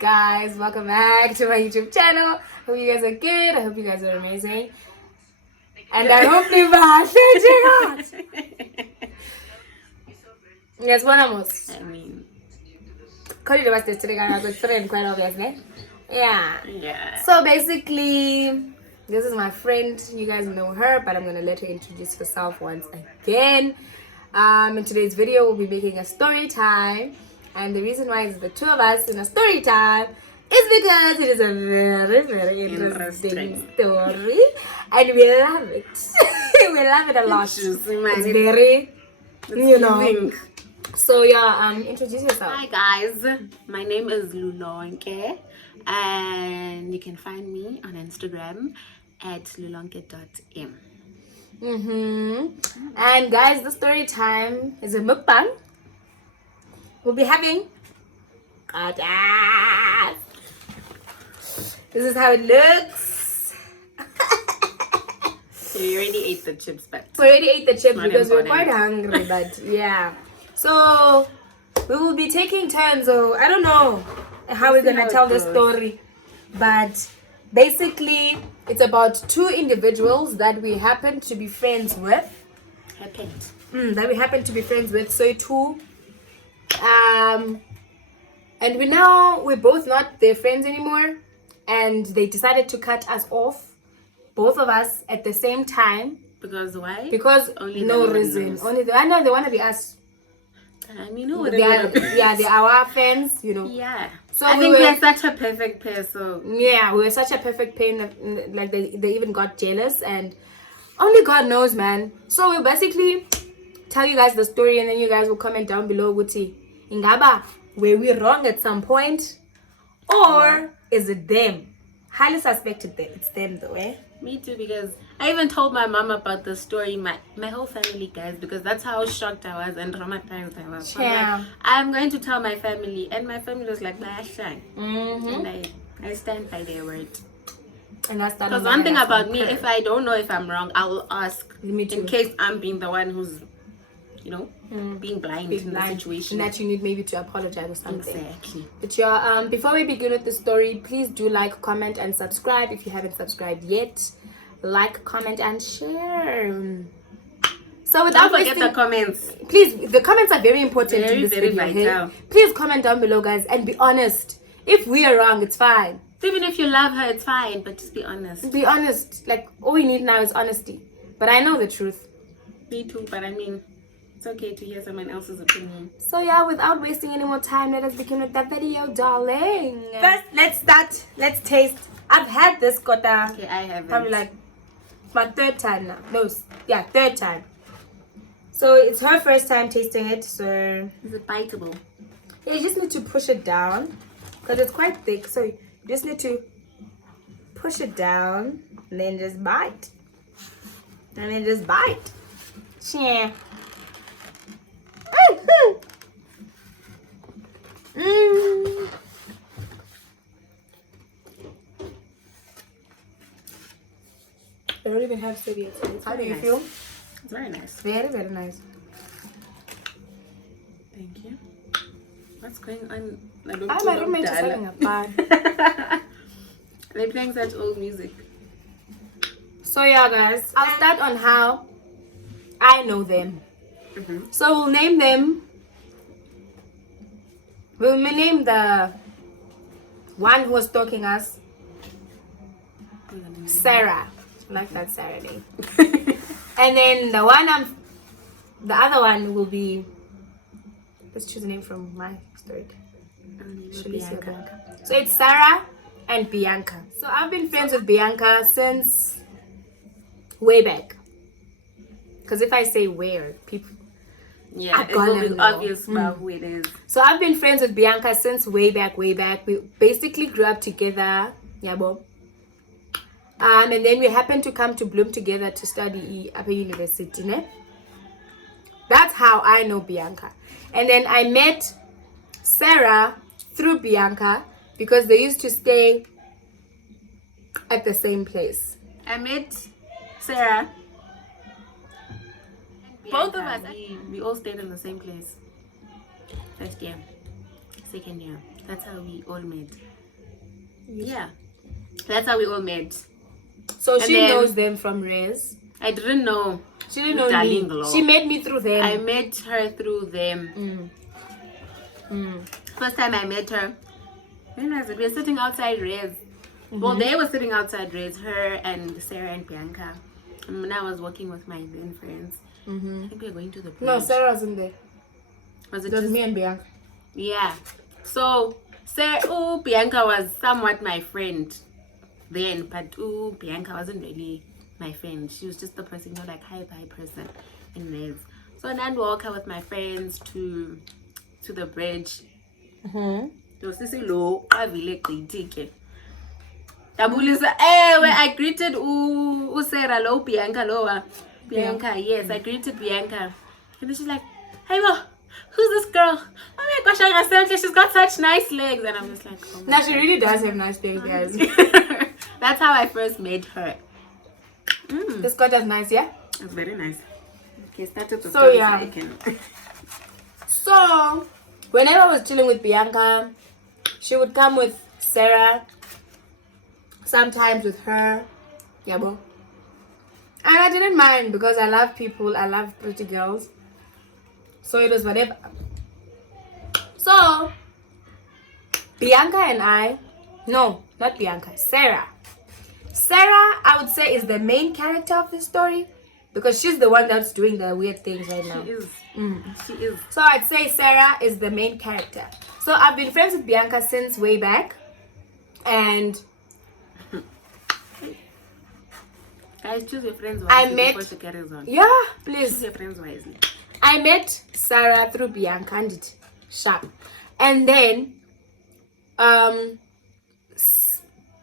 guys, welcome back to my YouTube channel. Hope you guys are good. I hope you guys are amazing. And I hope you are Yes, one almost. I mean, Cody was today I was friend quite obviously. Yeah. So basically, this is my friend. You guys know her, but I'm gonna let her introduce herself once again. In today's video, we'll be making a story time. And the reason why it's the two of us in a story time is because it is a very, very interesting story. And we love it. We love it a lot. It's very, So introduce yourself. Hi guys, my name is Lulonke. And you can find me on Instagram at lulonke.m. And guys, the story time is a mukbang. We'll be having this is how it looks. We already ate the chips, but because we're quite hungry, but yeah. So we will be taking turns, so I don't know how we're gonna tell this story, but basically it's about two individuals that we happen to be friends with. So two and we're both not their friends anymore, and they decided to cut us off, both of us at the same time. Because why? Because only no reason. I know they want to be us. They're our fans, Yeah. So I think we're such a perfect pair. So yeah, we were such a perfect pair. Like they even got jealous, and only God knows, man. So we'll basically tell you guys the story, and then you guys will comment down below. Guti, Ingaba, were we wrong at some point, or is it them? Highly suspected that it's them, though, eh? Me too, because I even told my mom about the story, my whole family, guys, because that's how shocked I was and traumatized I was. Yeah. Like, I'm going to tell my family, and my family was like, "Bashang," and I stand by their word. And that's because one thing about me, if I don't know if I'm wrong, I will ask in case I'm being the one who's, being blind in the situation. And that you need maybe to apologize or something. Exactly. But before we begin with the story, please do like, comment, and subscribe if you haven't subscribed yet. Like, comment, and share. So without don't forget the comments. Please, the comments are very important in this video. Vital. Please comment down below, guys, and be honest. If we are wrong, it's fine. Even if you love her, it's fine, but just be honest. Be honest. Like, all we need now is honesty. But I know the truth. Me too, but I mean, it's okay to hear someone else's opinion. So yeah, without wasting any more time, let us begin with the video, darling. First, let's start. Let's taste. I've had this kota. Okay, I haven't. Probably like my third time now. Third time. So it's her first time tasting it. So is it biteable? Yeah, you just need to push it down because it's quite thick. So you just need to push it down and then just bite. Yeah. I don't even have stevia. How do you feel? It's very nice. Very, very nice. Thank you. What's going on? My roommate is having a fun. They're playing such old music. So yeah, guys, I'll start on how I know them. So we'll name them. We'll name the one who was stalking us Sarah. I like that Sarah name. And then the other one will be, let's choose a name from my story. Bianca. So it's Sarah and Bianca. So I've been friends with Bianca since way back. Because if I say where, people... Yeah, it will be obvious about who it is. So I've been friends with Bianca since way back. We basically grew up together. Yeah, Bob. And then we happened to come to Bloom together to study at a university. Ne? That's how I know Bianca. And then I met Sarah through Bianca because they used to stay at the same place. I met Sarah. Both of us, we all stayed in the same place. First year, second year, that's how we all met. Yeah, that's how we all met. So And she then- knows them from Rez. I didn't know. She didn't know me. Darling Law. She met me through them. I met her through them. First time I met her, when was it? We were sitting outside Rez. Well, they were sitting outside Rez, her and Sarah and Bianca. And when I was walking with my then friends, I think we were going to the bridge. No, Sarah wasn't there. Was It it was just me and Bianca. Yeah. So Bianca was somewhat my friend then, but Bianca wasn't really my friend. She was just the person, like hi bye person in Rez. So I'd walk her with my friends to the bridge. Sisi lo avile gqithike. Dabulisa where I greeted Sarah lo Bianca lo Bianca, yes, I greeted Bianca. And then she's like, hey wo, who's this girl? Oh my gosh, I understand, she's got such nice legs. And I'm just like, oh my Now she really does have nice legs, guys. That's how I first met her. The skirt is nice, yeah? It's very nice. Okay, start with the So, story yeah. I can. So, whenever I was chilling with Bianca, she would come with Sarah, sometimes with her. Yeah, bo. And I didn't mind because I love people, I love pretty girls. So it was whatever. So, Bianca and I, no, not Bianca, Sarah. Sarah, I would say, is the main character of the story because she's the one that's doing the weird things right now. She is. She is. So I'd say Sarah is the main character. So I've been friends with Bianca since way back. And Guys, choose your friends I wisely met- before she carries on. yeah, Choose please. your friends wisely. I met Sarah through Bianca and it sharp. And then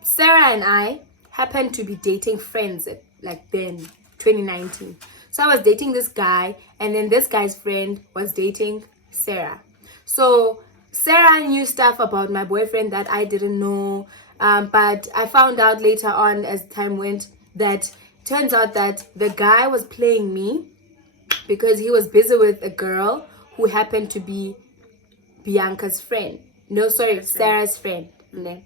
Sarah and I happened to be dating friends at, like then 2019. So I was dating this guy and then this guy's friend was dating Sarah. So Sarah knew stuff about my boyfriend that I didn't know, but I found out later on as time went that turns out that the guy was playing me because he was busy with a girl who happened to be Bianca's friend. No, sorry, Sarah's friend. Ne?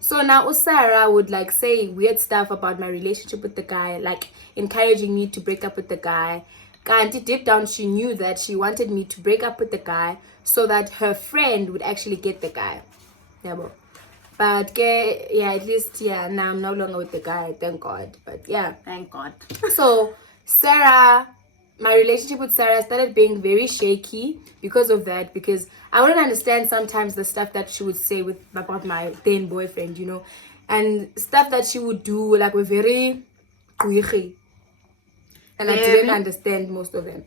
So now Sarah would like say weird stuff about my relationship with the guy, like encouraging me to break up with the guy. And deep down she knew that she wanted me to break up with the guy so that her friend would actually get the guy. Yeah, but yeah, at least yeah, now I'm no longer with the guy, thank God. But yeah. Thank God. So Sarah, my relationship with Sarah started being very shaky because of that, because I wouldn't understand sometimes the stuff that she would say about my then boyfriend, you know, and stuff that she would do like were very queer, and I didn't understand most of them.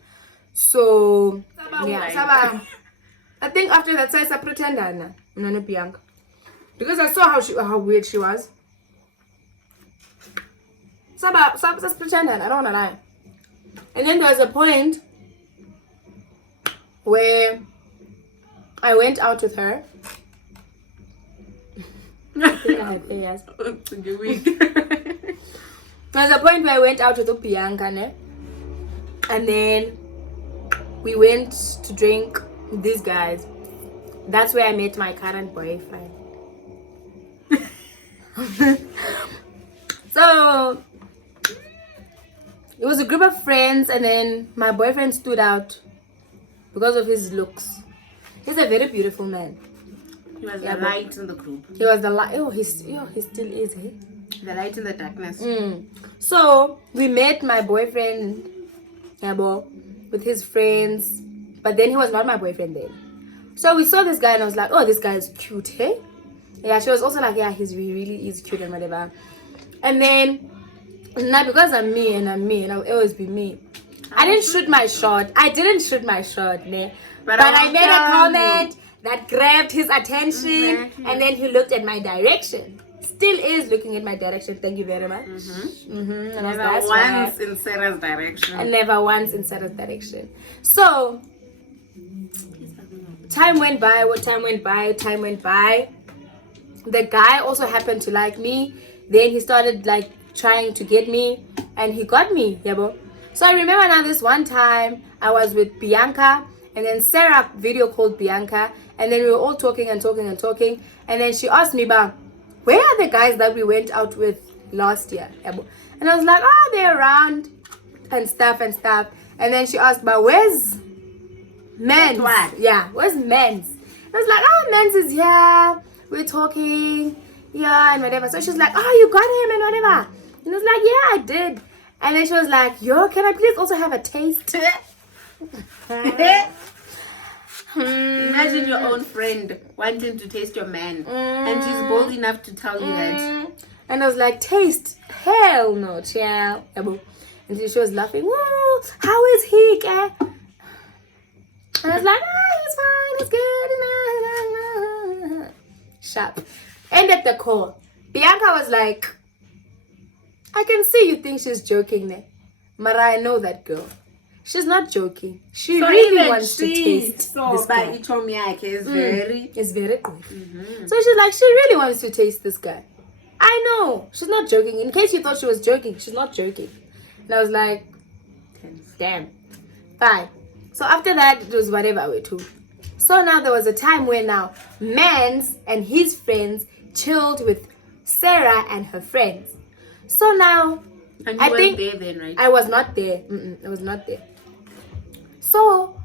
So yeah, Saba, I think after that I pretended na Bianca because I saw how weird she was. Saba pretended, I don't wanna lie. And then there was a point where I went out with her. I think I had ears. There was a point where I went out with Bianca, ne? And then we went to drink with these guys. That's where I met my current boyfriend. So it was a group of friends, and then my boyfriend stood out because of his looks. He's a very beautiful man. He was the light in the group. He was the light. He still is, eh? The light in the darkness. So we met my boyfriend, with his friends, but then he was not my boyfriend then. So we saw this guy, and I was like, oh, this guy is cute, hey? Yeah, she was also like, yeah, he really is cute and whatever. And then now because I'm me and I'll always be me. I didn't shoot my shot. Ne? But I made a comment that grabbed his attention, and then he looked at my direction. Still is looking at my direction. Thank you very much. And Never once in Sarah's direction. And never once in Sarah's direction. So time went by. The guy also happened to like me. Then he started like trying to get me, and he got me, So I remember now this one time I was with Bianca, and then Sarah video called Bianca, And then we were all talking and talking and talking. And then she asked me, "Ba, where are the guys that we went out with last year?" And I was like, "Oh, they're around and stuff and stuff." And then she asked, "But where's Men's?" Yeah, where's Men's? I was like, "Oh, Men's is here. We're talking, yeah, and whatever." So she's like, "Oh, you got him and whatever." And I was like, "Yeah, I did." And then she was like, "Yo, can I please also have a taste?" Imagine your own friend wanting to taste your man, and she's bold enough to tell you that. And I was like, "Taste? Hell no, child." And she was laughing. "Whoa, how is he, ke?" And I was like, "He's fine, he's good." Sharp. Ended the call. Bianca was like, "I can see you think she's joking there. Mara, I know that girl. She's not joking. She really wants to taste this guy. It's very good." So she's like, she really wants to taste this guy. I know. She's not joking. In case you thought she was joking, she's not joking. And I was like, damn. Fine. So after that, it was whatever we do. So now there was a time where now Mans and his friends chilled with Sarah and her friends. So now, and you weren't there then, right? I was not there. I was not there. So,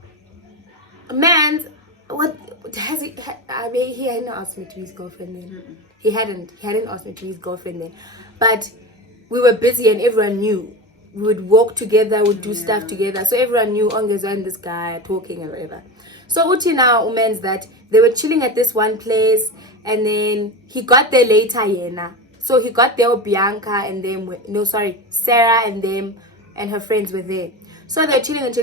Mans, what has he? I mean, he hadn't asked me to be his girlfriend then. He hadn't asked me to be his girlfriend then. But we were busy and everyone knew. We would walk together, we'd do stuff together. So everyone knew Ongeza and this guy are talking and whatever. So Uti now means that they were chilling at this one place, and then he got there later, Yena. So he got there with Bianca and them, Sarah and them and her friends were there. So they were chilling.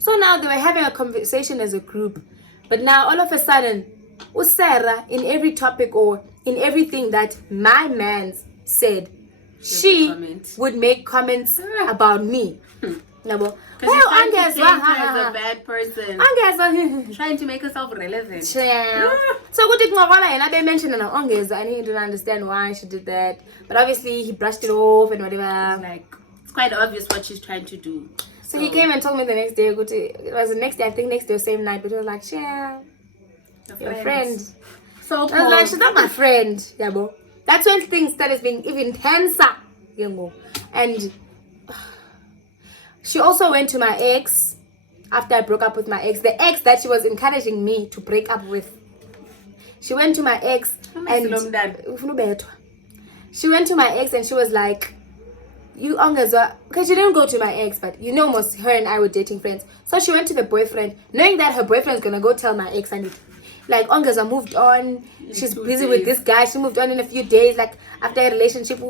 So now they were having a conversation as a group. But now all of a sudden, Sarah, in every topic or in everything that my man said, she would make comments about me. Because she's trying to paint her as a bad person. Trying to make herself relevant. So good they mentioned Ongeza and he didn't understand why she did that. But obviously he brushed it off and whatever. It's quite obvious what she's trying to do. So he came and told me the next day. It was the next day, I think next day or same night. But he was like, "Share, your friend." So I was like, "She's not my friend." Yeah, bro. That's when things started being even tenser. And she also went to my ex after I broke up with my ex. The ex that she was encouraging me to break up with. She went to my ex she went to my ex and she was like, "You Ongeza," because she didn't go to my ex, but most her and I were dating friends. So she went to the boyfriend, knowing that her boyfriend's gonna go tell my ex and it. Like Ongeza moved on. She's busy with this guy. She moved on in a few days. Like after a relationship,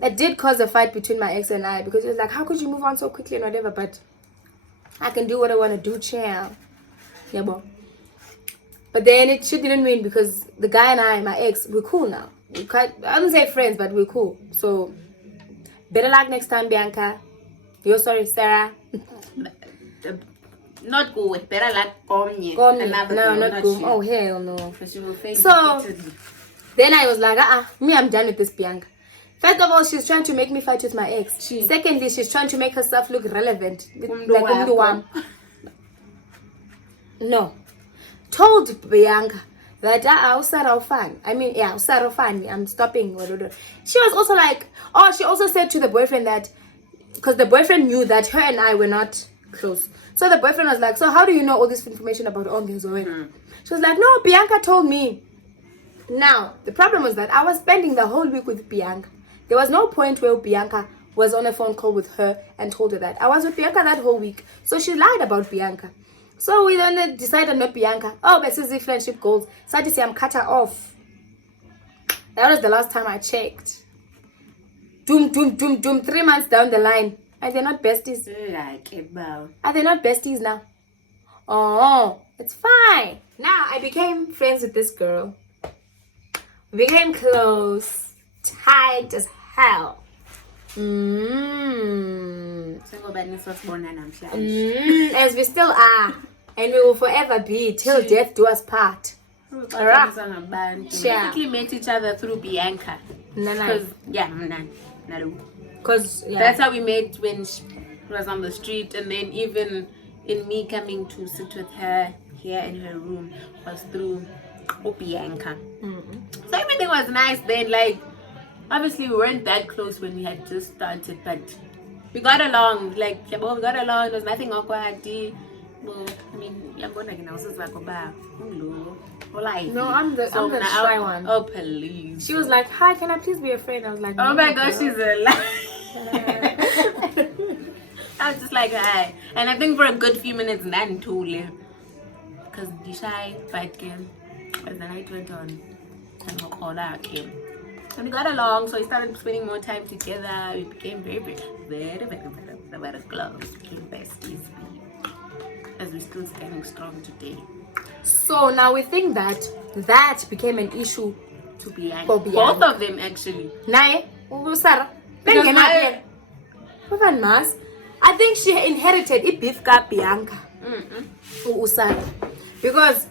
it did cause a fight between my ex and I because it was like, how could you move on so quickly and whatever? But I can do what I want to do, chill. Yeah, boy. But then she didn't win because the guy and I, my ex, we're cool now. I don't say friends, but we're cool. So better luck next time, Bianca. You're sorry, Sarah. Not go. Better luck. No, not go. Oh, hell no. Because she will fail. So then I was like, me, I'm done with this Bianca. First of all, she's trying to make me fight with my ex. Secondly, she's trying to make herself look relevant. No. Told Bianca that I'm stopping. She was also like, she also said to the boyfriend that, because the boyfriend knew that her and I were not close. So the boyfriend was like, "So how do you know all this information about Ongeza?" She was like, "No, Bianca told me." Now, the problem was that I was spending the whole week with Bianca. There was no point where Bianca was on a phone call with her and told her that. I was with Bianca that whole week. So she lied about Bianca. So we then decided not Bianca. But this is friendship goals. So I just say I'm cut her off. That was the last time I checked. Doom. 3 months down the line. Are they not besties? Are they not besties now? Oh, it's fine. Now I became friends with this girl. We became close. Tight as hell. As we still are. And we will forever be till death do us part. We basically met each other through Bianca. Because that's how we met when was on the street, and then even in me coming to sit with her here in her room was through Bianca. So everything was nice then. Like, obviously we weren't that close when we had just started, but we got along. Like, we got along. There was nothing awkward. Well, I mean, I'm going to get No, I'm the shy one. Oh, please. She was like, "Hi, can I please be your friend?" I was like, "Oh no, my gosh, girl." she's a lie." I was just like, "Hi," and I think for a good few minutes, none too late, because the shy fight game. As the night went on, and we called out came, and we got along. So we started spending more time together. We became very close. We became besties, as we're still standing strong today. So now we think that became an issue To be like for both Bianca. of them actually. Nae, Sarah. Because my- I think she inherited it beef ka Bianca. Usara. Because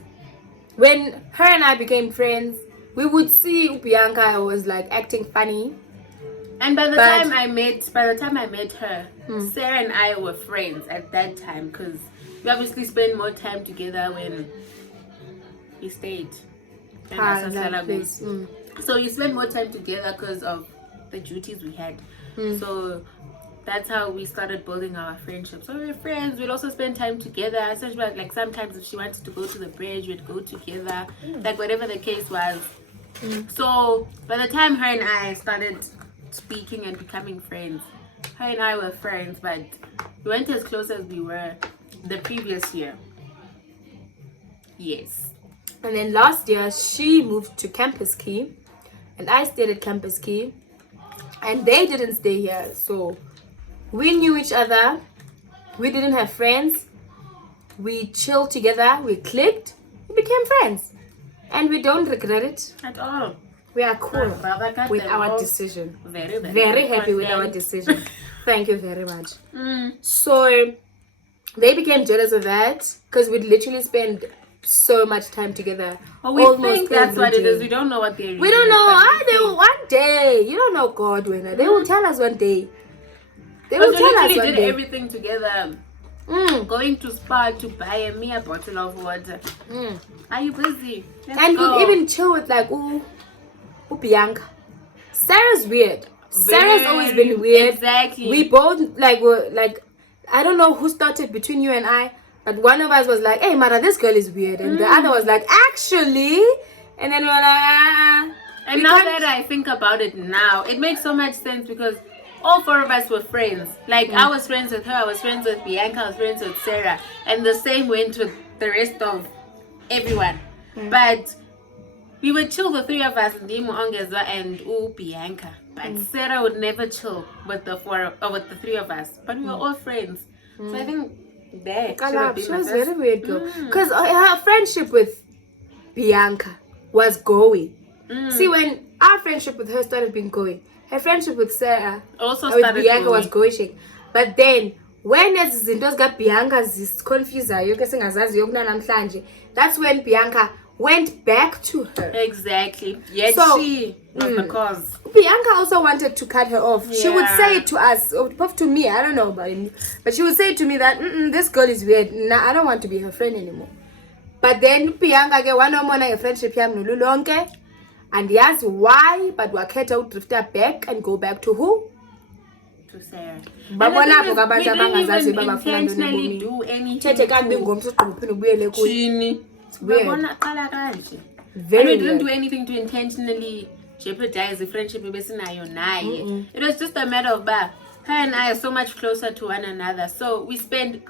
when her and I became friends, we would see Bianca was like acting funny. And by the time I met her, Sarah and I were friends at that time, because we obviously spent more time together when we stayed. So you spend more time together because of the duties we had. So that's how we started building our friendship. So we were friends. We'd also spend time together. Essentially, like sometimes if she wanted to go to the bridge, we'd go together. Like whatever the case was. So by the time her and I started speaking and becoming friends, her and I were friends, but we weren't as close as we were the previous year. Yes. And then last year, she moved to Campus Key, and I stayed at Campus Key, and they didn't stay here. So we knew each other. We didn't have friends. We chilled together. We clicked. We became friends, and we don't regret it At all. We are cool with our decision. Very happy with our decision. Thank you very much. So they became jealous of that because we'd literally spend so much time together. Well, we think that's what it is. We don't know what they. We don't know. They will one day. You don't know God, winner. They will tell us one day. They will tell us one did day. Everything together. Going to Spa to buy a bottle of water. Are you busy? And we'll even chill with like Bianca. Sarah's weird. Sarah's always been weird. Exactly. We both were like, I don't know who started between you and I, but one of us was like, "Hey, Mara, this girl is weird," and the other was like, "Actually," and then we were like, And now that I think about it now, it makes so much sense because all four of us were friends. Like I was friends with her, I was friends with Bianca, I was friends with Sarah, and the same went with the rest of everyone. But we would chill, the three of us, Ndimo, Ongeza, and Bianca. But Sarah would never chill with the three of us. But we were all friends. So I think she was very weird girl. Because her friendship with Bianca was going. See, when our friendship with her started being going, her friendship with Sarah also with started Bianca going. was going. But then when izinto got Bianca zisiconfusayo ke singazaziyo kunanamhlanje, that's when Bianca went back to her. Exactly. Yet So, she was the cause. Bianca also wanted to cut her off. She would say it to us, or to me, I don't know about him, but she would say to me that this girl is weird. Nah, I don't want to be her friend anymore. But then Bianca get one more a friendship yam no Lulonke, and yes, why? But wakhetha udrifter back and go back to who? To Sarah. Babona And abantu abangazazi we didn't even intentionally do anything. Thethe kakubi ngomso uphinde ubuyele kuyo. Chini. Weird. Babona qala kanje. Very And we didn't weird. do anything to intentionally jeopardize the friendship ebesinayo naye. It was just a matter of her and I are so much closer to one another. So we spend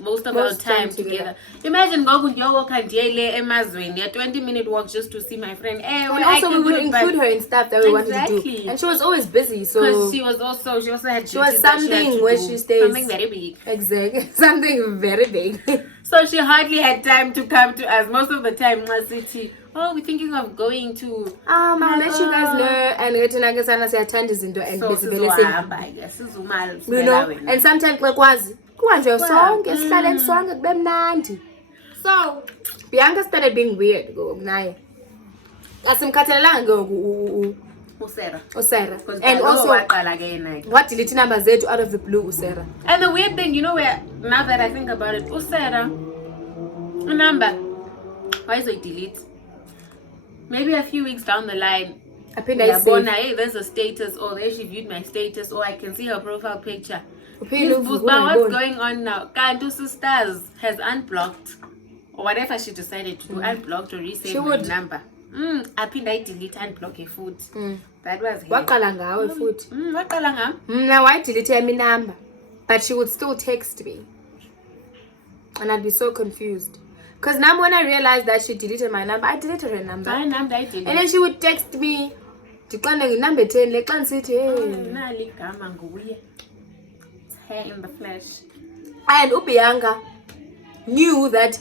most of our time together. Imagine go walk and emazweni, a 20-minute walk just to see my friend. And also we would include her in stuff that we wanted to do. And she was always busy, so because she also had she was duties that something had to where do. she stays. Something very big. Exactly. Something very big. So she hardly had time to come to us. Most of the time, city. Oh, we're thinking of going to. I'll let you guys know. And So busy. yes, Zumal. You know, and sometimes kwakwazi kuhanjwe sonke sihlale sonke kube mnandi. So Bianca started being weird naye. Asimkhathalelanga Usera. Sarah. Because And also, again. what delete numbers Z out of the blue, Sarah? And the weird thing, you know, where now that I think about it, Usera, a number. Why is it delete? Maybe a few weeks down the line, hey, there's a status, or there she viewed my status, or I can see her profile picture. But what's going on now? Kantu Sisters has unblocked, or whatever she decided to do, unblocked or resave my number. I delete unblock a food. That was him. Waqala ngawe futhi. Waqala ngam? Now I delete my number, but she would still text me, and I'd be so confused. Because now when I realized that she deleted my number, I deleted her number. My number I deleted. And then she would text me. Number 10, like hair in the flesh. And Ubianga knew that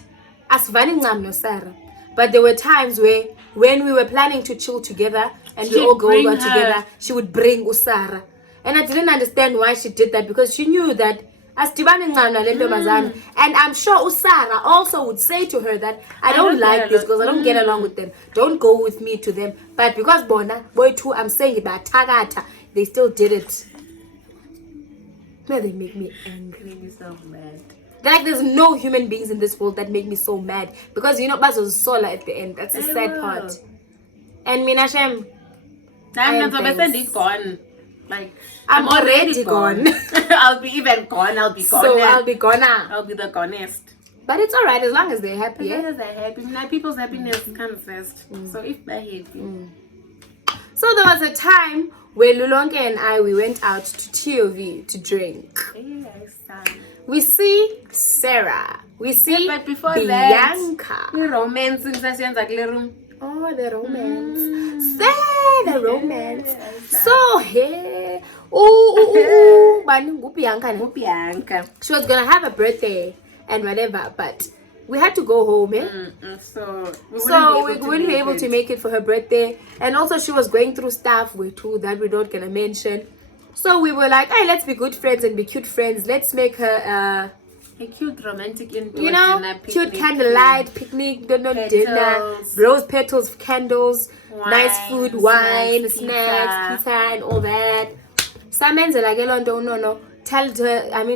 asivani ncam no Sarah. But there were times where when we were planning to chill together and we all go out together, she would bring Usara. And I didn't understand why she did that, because she knew that asidibani ncam nale ntombazana. And I'm sure Usara also would say to her that I don't like this because I don't get along with them. Don't go with me to them. But because Bona, boy too, I'm saying about Tagata, they still did it. No, they make me angry. They make me so mad. Like there's no human beings in this world that make me so mad, because you know Bazo's solar at the end. That's the sad part. And Minashem, I'm gone. Like I'm already gone. I'll be even gone. I'll be gone. So I'll be gone. I'll be the gonest. But it's alright as long as they're happy. As long as they're happy. Now people's happiness comes first. So if they're happy. So there was a time where Lulonke and we went out to TOV to drink. Yes. We see Sarah. We see but before Bianca. The romance in Oh, the romance. Say the romance. So hey. Bianca. She was gonna have a birthday and whatever, but we had to go home, so we wouldn't be able to make it for her birthday. And also she was going through stuff that we're not gonna mention. So we were like, hey, let's be good friends and be cute friends. Let's make her a cute romantic indoor dinner, cute candlelight picnic, dinner, rose petals, candles, nice food, wine, snacks, pizza, and all that. Samenze like no.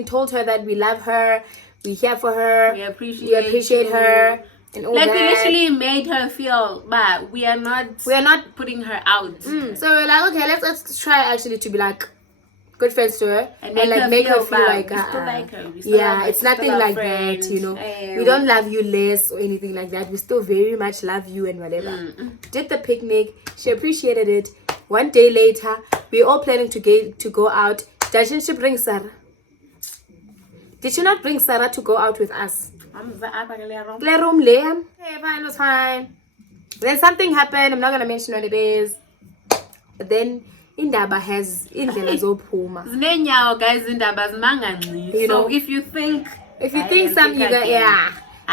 Told her that we love her, we're here for her, we appreciate her, and all like that. We literally made her feel bad. We are not putting her out. So we're like, okay, let's try actually to be like good friends to her and make her feel like it's nothing like that, you know. We don't love you less or anything like that. We still very much love you and whatever. Did the picnic, she appreciated it. One day later, we all planning to go out. Did she bring Sarah? Did she not bring Sarah to go out with us? Hey, fine, it was fine. Then something happened. I'm not gonna mention what it is. But then indaba has indlela zophuma. Zinenyawo guys, indaba zimangangci. So if you think something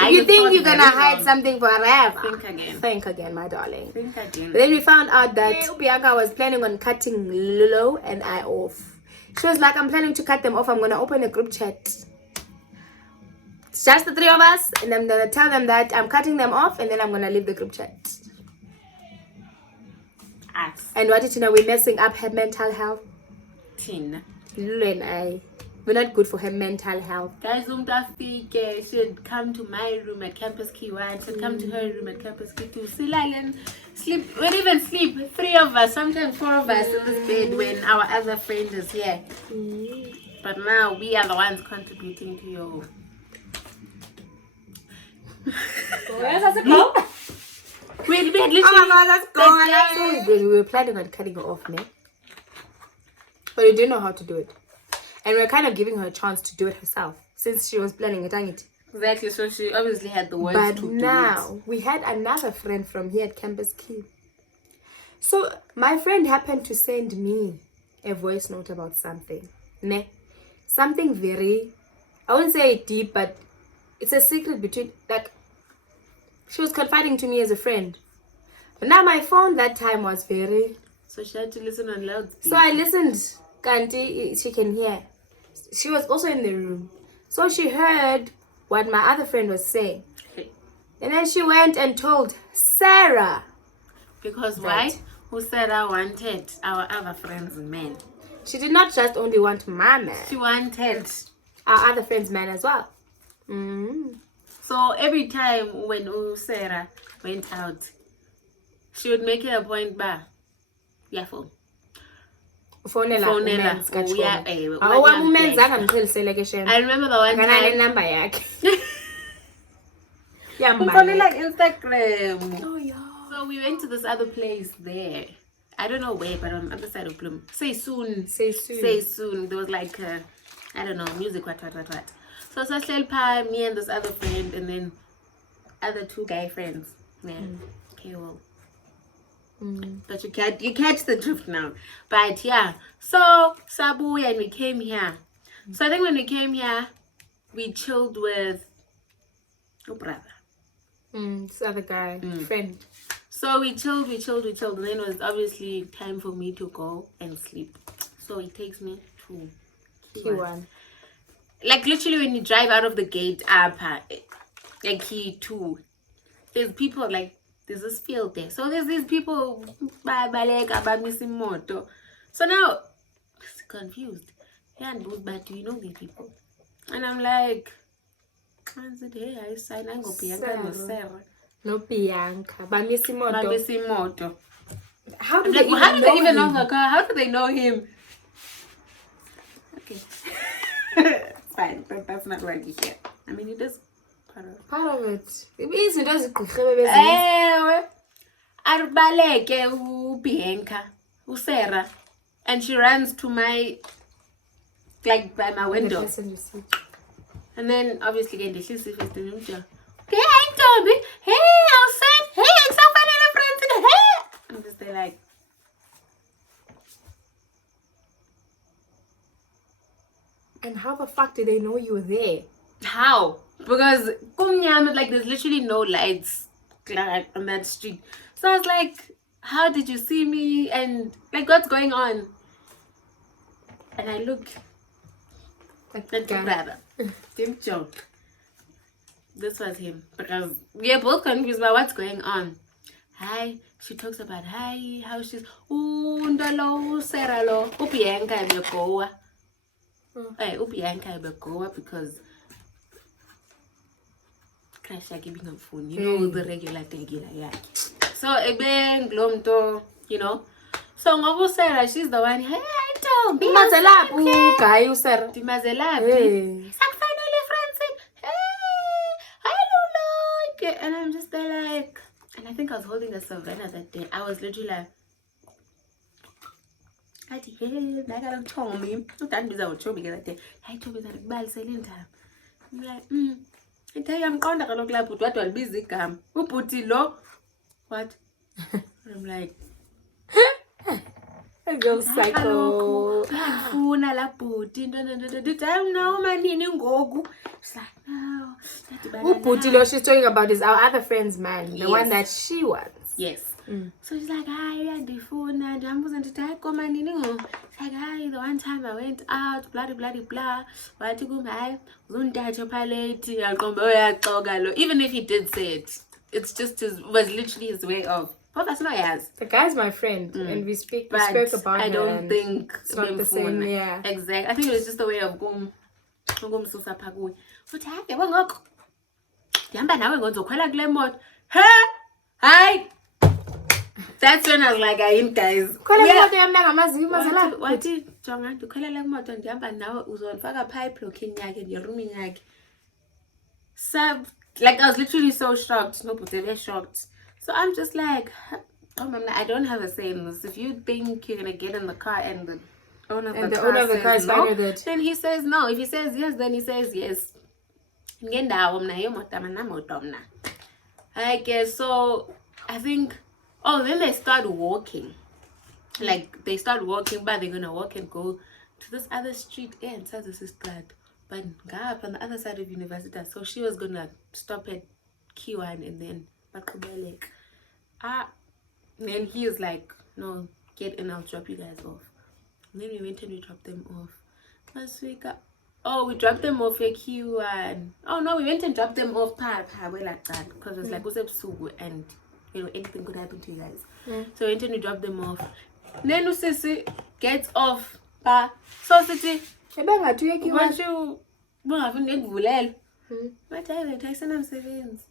if you think you're gonna hide something forever, think again, my darling. Think again. But then we found out that Bianca was planning on cutting Lilo and I off. She was like, I'm planning to cut them off. I'm gonna open a group chat. It's just the three of us, and I'm gonna tell them that I'm cutting them off, and then I'm gonna leave the group chat. And what did you know? We're messing up her mental health. Tina. Lulu and we're not good for her mental health. Guys, should come to my room at Campus Key 1, should come to her room at Campus Key 2. Sleep. We don't even sleep. 3 of us, sometimes 4 of us in this bed when our other friend is here. But now we are the ones contributing to your. Where does it go? We had literally. Oh my God, let's go. We were planning on cutting her off, man. But we didn't know how to do it. And we were kind of giving her a chance to do it herself, since she was planning it. Exactly, so she obviously had the words to do it. But now, we had another friend from here at Campus Key. So, my friend happened to send me a voice note about something. Something very, I wouldn't say deep, but it's a secret between, like, she was confiding to me as a friend. But now my phone that time was very... So she had to listen on loudspeaker. So I listened. Kanti, she can hear. She was also in the room. So she heard what my other friend was saying. And then she went and told Sarah. Because why? who said I wanted our other friends' men. She did not just only want my man. She wanted our other friends' man as well. Mm. So every time when Sarah went out, she would make it a point ba, yeah, phone. Phonela I remember the one time number yakhe. like Instagram. Oh yeah. So we went to this other place there. I don't know where, but on the other side of Bloom. Say soon. There was like I don't know, music what. So Sashlelpa, me and this other friend, and then other two guy friends. Yeah. Okay, well. But you catch the drift now. But yeah, so Sabu and we came here. So I think when we came here, we chilled with brother. This other guy, friend. So we chilled, and then it was obviously time for me to go and sleep. So it takes me to Q1. Like literally when you drive out of the gate up, like key 2, there's people like. There's this field there. So there's these people missing moto. So now it's confused. Yeah, but do you know these people? And I'm like, hey, I sign and go Bianca no Sarah. No Bianca. Missing moto. How do they even know him? the car? How do they know him? Okay. Fine, but that's not why you're here. I mean, it is part of it. It means it doesn't Arbaleke Bianca, Sarah, and she runs to my by my window. And then obviously again she's the first to okay, hey Toby, hey outside, hey it's so funny friends in the hey. I'm just there like and how the fuck did they know you were there? How? Because like there's literally no lights on that street. So I was like, how did you see me? And like what's going on? And I look at brother. Didn't joke. This was him. Because we are both confused about what's going on. Hi. She talks about how she's Ndalo Seralo Ubianca Begoa. Ubianca Begoa because giving a phone, you know, the regular thing, yeah. So again, Glomto, you know. So Ngobo Sarah, she's the one. Hey, I told me. Guy, you sir. Finally, friends. Hey, I don't know. And I'm just there like, and I think I was holding a Savannah that day. I was literally like, I got to tell me. That means I would show me that day. I told me that I'm like, I tell you, I'm going to look like what will be the cam. Who put it low? What? I'm like, I go psycho. Funa la puti. No, my meaning go. She's like, no. Who Putilo she's talking about is our other friend's man, the one that she wants. Yes. So she's like, hi, the phone and I'm going to take come and she's like, hi, the one time I went out, blah blah blah. But to go my palette, even if he did say it, it's just was literally his way of. Oh, that's not as. The guy's my friend, and we spoke about I don't think it's not the same. Yeah, exactly. I think it was just a way of going susa pagui. But hi. That's when I was like, I am guys. What did Jonga to call a motor and jump and now was on Faga pipe looking in your rooming like. So, like, I was literally so shocked. No, but they were shocked. So I'm just like, oh, Mama, I don't have a say in this. If you think you're going to get in the car and the owner of the car says no, then he says no. If he says yes, then he says yes. I guess so. I think. Oh, then they start walking. Like, they start walking, but they're going to walk and go to this other street. And so this is that. But up on the other side of university. So she was going to stop at Q1 and then like, then he was like, no, get in, I'll drop you guys off. And then we went and we dropped them off. Last week, we dropped them off at Q1. Oh, no, we went and dropped them off because it was like, and anything could happen to you guys. So I went and we dropped them off. Then Usisi gets off. So City, once you have a but I Tyson and Sevens.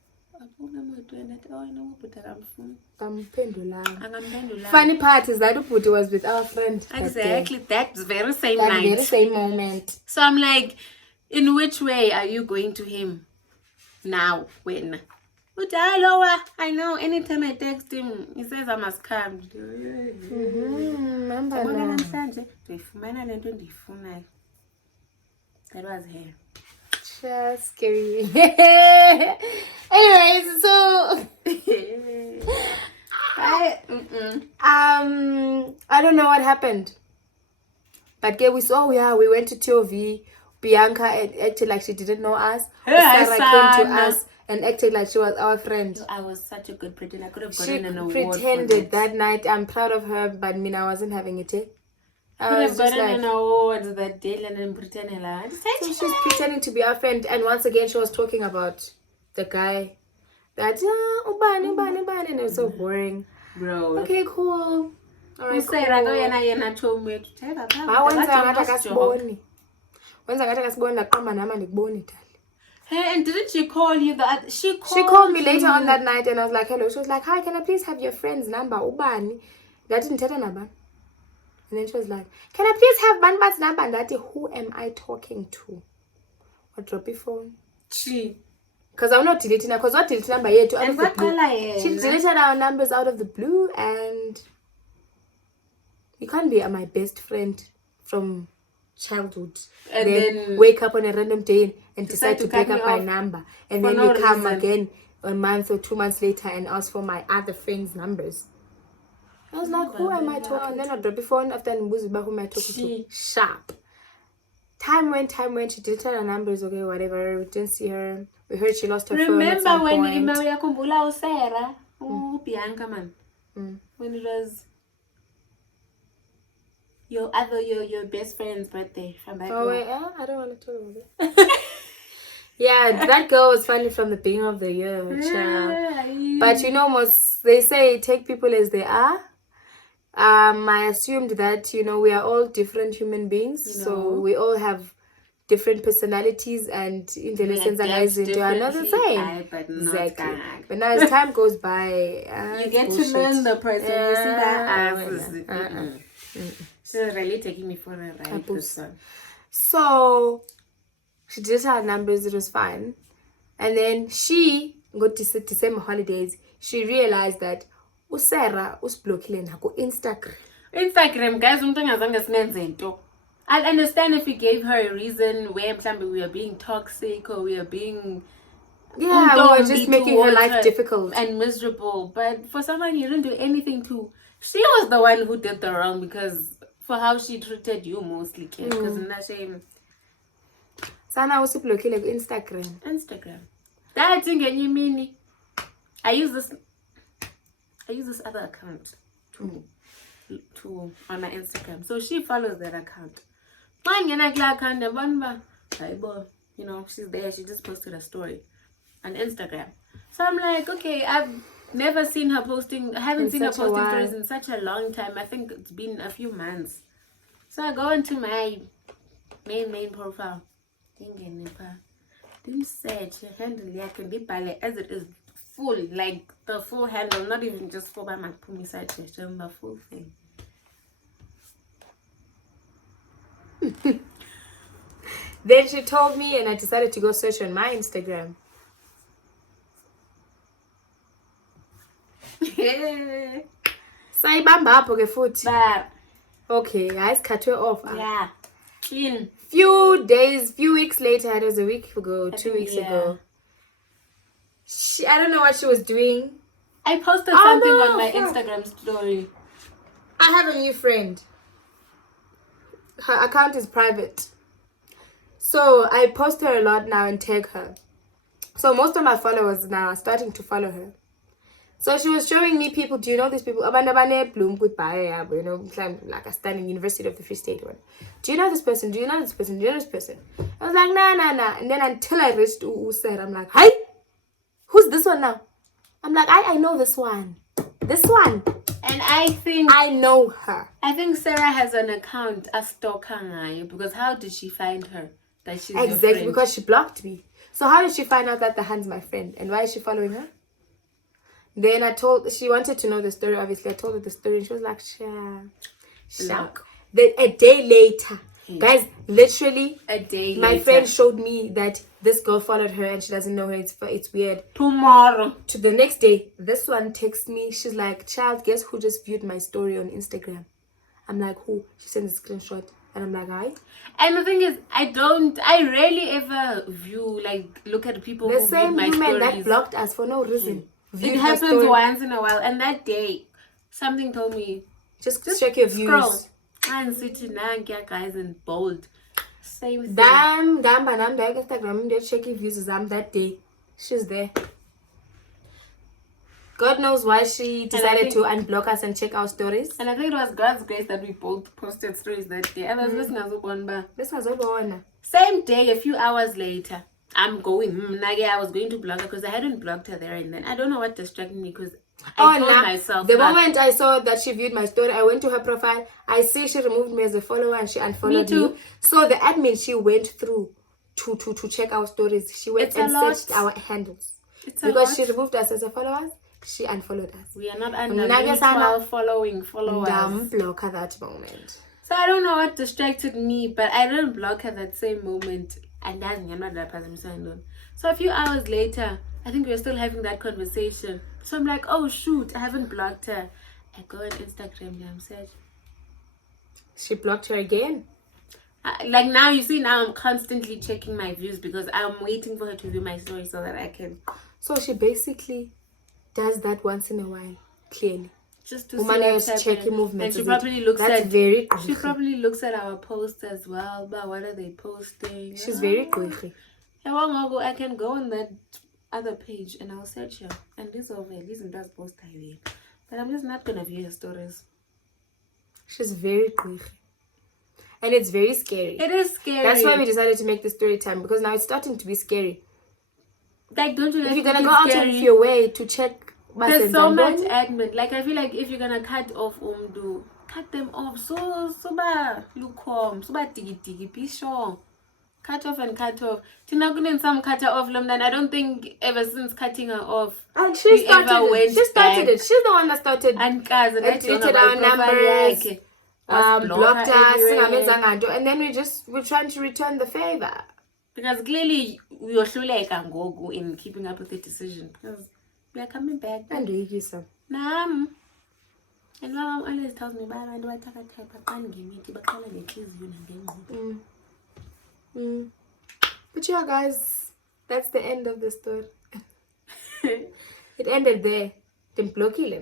Funny part is that Uputi was with our friend. Exactly, that very same That night. very same moment. So I'm like, in which way are you going to him now? When? But I know anytime I text him, he says I must come. Remember now. That was her. Just scary. Anyways, so I don't know what happened, but we saw, we went to TOV. Bianca acted like she didn't know us. Sarah came to us and acted like she was our friend. I was such a good pretender. I could have She gotten an award. pretended that night. I'm proud of her, but I wasn't having it. I could have gotten an award that day and then pretending like. So she's pretending to be our friend, and once again she was talking about the guy. That ubani, and it was so boring. Bro. Okay, cool. Alright, cool. Hey, and didn't she call you that? She called me later on that night, and I was like, hello. She was like, hi, can I please have your friend's number? Ubani. That didn't tell her number. And then she was like, can I please have Banba's number? And that, who am I talking to? Or drop your phone. Because I'm not deleting her. Because what deleting number yet? She deleted our numbers out of the blue, and you can't be my best friend from childhood and then wake up on a random day and decide to pick up my number, and then you come again a month or 2 months later and ask for my other friends' numbers. I was like, who am I talking? And then I dropped the phone after and who am I talking to? Sharp. Time went. She deleted her numbers. Okay, whatever. We didn't see her. We heard she lost her phone at some point. Remember when Sarah, Bianca man, when it was your best friend's birthday from back home. Wait, I don't want to talk about it. Yeah, that girl was funny from the beginning of the year, but they say take people as they are. I assumed that we are all different human beings, so we all have different personalities, and in the lessons that guys into are not the same. Exactly. But now as time goes by, you get to learn the person. You see that she's really taking me for a ride. So she did her numbers, it was fine. And then she got to December holidays. She realized that Sarah was blocking her Instagram, guys. I'll understand if we gave her a reason where we are being toxic or we are being we were just making her life difficult and miserable. But for someone you didn't do anything to, she was the one who did the wrong, because for how she treated you mostly, because shame. Sana was blocking Instagram. That thing and you mean I use this other account to on my Instagram. So she follows that account. She's there. She just posted a story on Instagram. So I'm like, okay, I've never seen her posting. I haven't seen her posting stories in such a long time. I think it's been a few months. So I go into my main profile. Didn't search handle as it is full, like the full handle, not even just for my Pumi side session, the full thing. Then she told me, and I decided to go search on my Instagram. Sayibamba apho ke futhi. Okay, guys, cut her off. Yeah. Clean. Few weeks later, it was a week ago, 2 weeks ago. I don't know what she was doing. I posted something on my Instagram story. I have a new friend. Her account is private. So I post her a lot now and tag her. So most of my followers now are starting to follow her. So she was showing me people. Do you know these people? Abandabane Bloom goodbye. Like I stand in University of the Free State one. Do you know this person? Do you know this person? Do you know this person? I was like, nah. And then until I reached Usera, I'm like, hi, who's this one now? I'm like, I know this one. This one. And I think know her. I think Sarah has an account, a stalker ngayo, because how did she find her? That she's your Exactly, friend? because she blocked me. So how did she find out that the Han's my friend? And why is she following her? Then she wanted to know the story, obviously. I told her the story and she was like, shock. Then a day later, guys, literally, a day later, my friend showed me that this girl followed her and she doesn't know her. It's weird. Tomorrow. To the next day, this one texts me. She's like, child, guess who just viewed my story on Instagram? I'm like, who? She sent a screenshot. And I'm like, hi. And the thing is, I rarely ever look at people the who same viewed my woman stories. that blocked us for no reason. It happens once in a while. And that day, something told me, just check your views. Scroll. And sitting down, guys, in bold. Same thing. Damn, Instagram, they check your views. That day, she's there. God knows why she decided to unblock us and check our stories. And I think it was God's grace that we both posted stories that day. I was listening to one. Same day, a few hours later, I'm going. I was going to block her because I hadn't blocked her there and then. I don't know what distracted me because I told myself. The moment I saw that she viewed my story, I went to her profile. I see she removed me as a follower and she unfollowed me. So the admin, she went through to check our stories. She went and searched our handles. Because she removed us as a followers. She unfollowed us. We are not under mutual followers. Damn, block her that moment. So I don't know what distracted me, but I didn't block her that same moment. And that's not that person. So a few hours later, I think we were still having that conversation. So I'm like, oh shoot, I haven't blocked her. I go on Instagram and search. She blocked her again. Now you see, now I'm constantly checking my views because I'm waiting for her to view my story so that I can. So she basically does that once in a while, clearly. Just to see what's checking movements. And she probably looks she probably looks at our posts as well. But what are they posting? She's very quirky. I can go on that other page and I'll search her. And this over these and does post highly. But I'm just not gonna view her stories. She's very quirky. And it's very scary. It is scary. That's why we decided to make the story time, because now it's starting to be scary. Don't you if you're gonna go out of your way to check, there's so much admin. I feel like if you're gonna cut off cut them off. So ba lukom, so ba tigi be sure. Cut off and cut off. Tina couldn't some cut her off and I don't think ever since cutting her off. And she started it. She's the one that started and deleted our numbers. Blocked us, and then we're trying to return the favor. Because clearly we are go in keeping up with the decision because we are coming back. And we give some. And my mom always tells me, "Bye, do I take a type of But yeah, guys, that's the end of the story. It ended there. Then block you.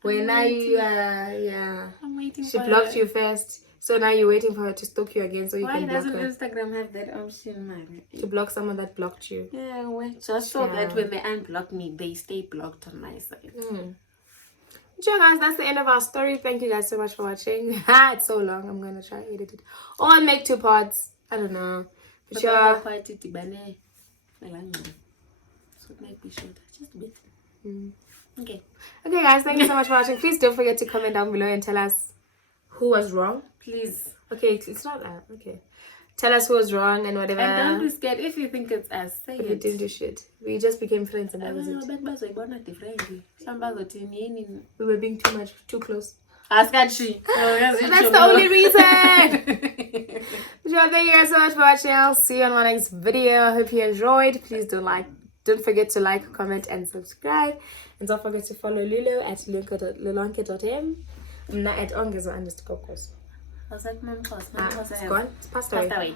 When now you I'm waiting. She blocked you first, so now you're waiting for her to stalk you again, so you can block her. Why doesn't Instagram have that option, man? To block someone that blocked you. Yeah, just so that when they unblock me, they stay blocked on my side. So guys, that's the end of our story. Thank you guys so much for watching. It's so long. I'm gonna try to edit it, or I'll make 2 parts. I don't know. But yeah. So it might be shorter, just a bit. Okay, guys, thank you so much for watching. Please don't forget to comment down below and tell us who was wrong. Please. Okay, it's not that. Okay. Tell us who was wrong and whatever. And don't be scared if you think it's us. Say it. We didn't do shit. We just became friends and that was it. We were being too close. That's the only reason. So thank you guys so much for watching. I'll see you on my next video. I hope you enjoyed. Please don't forget to like, comment, and subscribe. And don't forget to follow Lulo at lulonke.m. I'm not at ongezo_. I was like, Mom, it's gone. It's passed away.